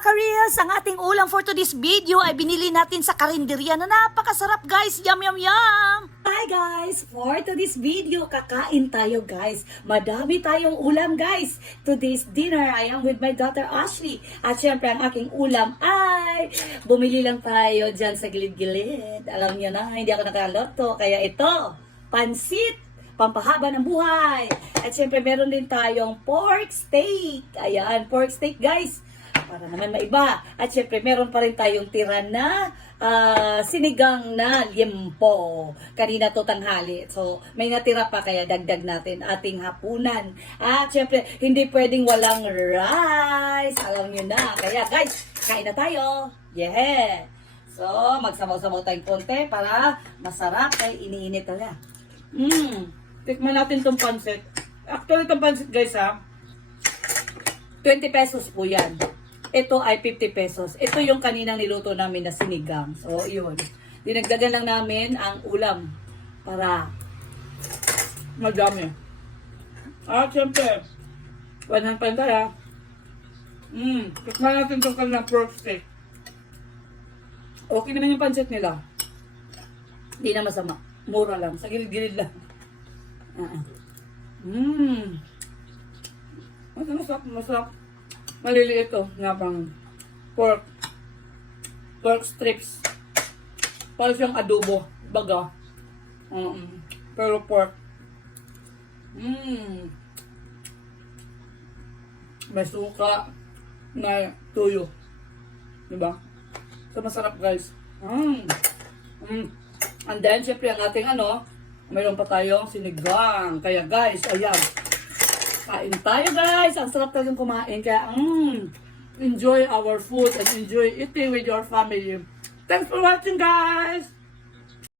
mga ka-reels, ang ating ulam for today's video ay binili natin sa karinderya na napakasarap guys. Yum, yum, yum! Hi guys! For today's video, kakain tayo guys. Madami tayong ulam guys. Today's dinner, I am with my daughter Ashley. At syempre, ang aking ulam ay bumili lang tayo dyan sa gilid-gilid. Alam niyo na, hindi ako nakaloto. Kaya ito, pansit pampahaba ng buhay. At syempre, meron din tayong pork steak. Ayan, pork steak guys. Para naman maiba. At syempre, meron pa rin tayong tira na ah, sinigang na liempo. Kanina to tanghali. So, may natira pa kaya dagdag natin ating hapunan. At syempre, hindi pwedeng walang rice. Alam nyo na. Kaya guys, kain na tayo. Yeah! So, magsabaw-sabaw tayong konti para masarap kay iniinit talaga. Mmm. Tikman natin tong pansit. Actually, itong pansit guys ha, 20 pesos po yan. Ito ay 50 pesos. Ito yung kaninang niluto namin na sinigang. So, yun. Dinagdagan lang namin ang ulam para madami. At syempre, 100 tayo. Mmm, tikman natin itong kanilang pork steak. Okay naman yung pansit nila. Hindi na masama. Mura lang. Sa gilid-gilid lang. Mmm. Mas masarap, masarap. Maliliit to. Nga pang pork. Pork strips. Para siyang adobo. Baga. Um, pero pork. Mmm. May suka. May tuyo. Diba? So, masarap guys. Mmm. Mm. And then, syempre, ang ating ano, mayroon pa tayong sinigang. Kaya guys, ayan. Kain tayo guys. Ang sarap talagang kumain. Kaya, mm, enjoy our food and enjoy eating with your family. Thanks for watching guys!